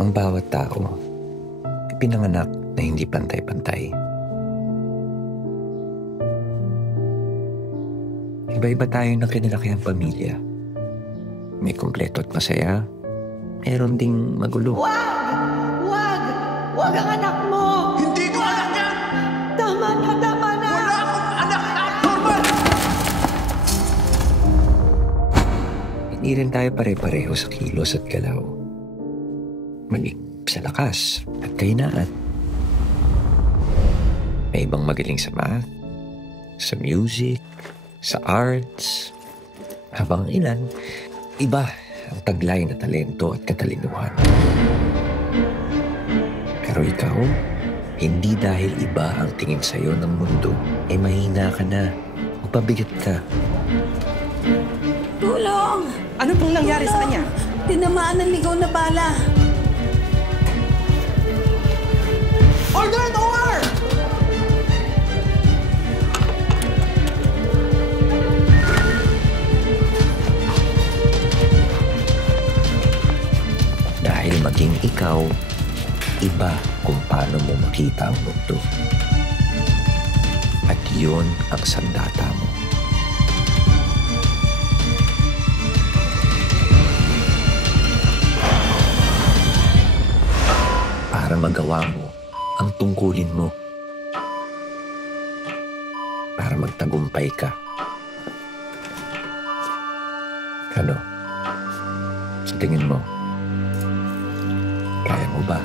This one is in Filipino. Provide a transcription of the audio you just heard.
Ang bawat tao ay pinanganak na hindi pantay-pantay. Iba-iba tayo ng kinalakihang pamilya. May kumpleto at masaya, meron ding magulo. Wag! Wag! Wag ang anak mo! Hindi ko anak yan! Tama na! Tama na! Wala akong anak na abnormal! Hindi rin tayo pare-pareho sa kilos at galaw. Maging sa lakas at kahinaan. May ibang magaling sa math, sa music, sa arts, habang ilan, iba ang taglay na talento at katalinuhan. Pero ikaw, hindi dahil iba ang tingin sa'yo ng mundo, ay mahina ka na o pabigat ka. Tulong! Ano pong nangyari sa kanya? Tinamaan ng ligaw na bala. Order an OR! Dahil maging ikaw, iba kung paano mo makita ang mundo. At yun ang sandata mo. Para magawa mo ang tungkulin mo. Para magtagumpay ka. Ano? Sa tingin mo, kaya mo ba?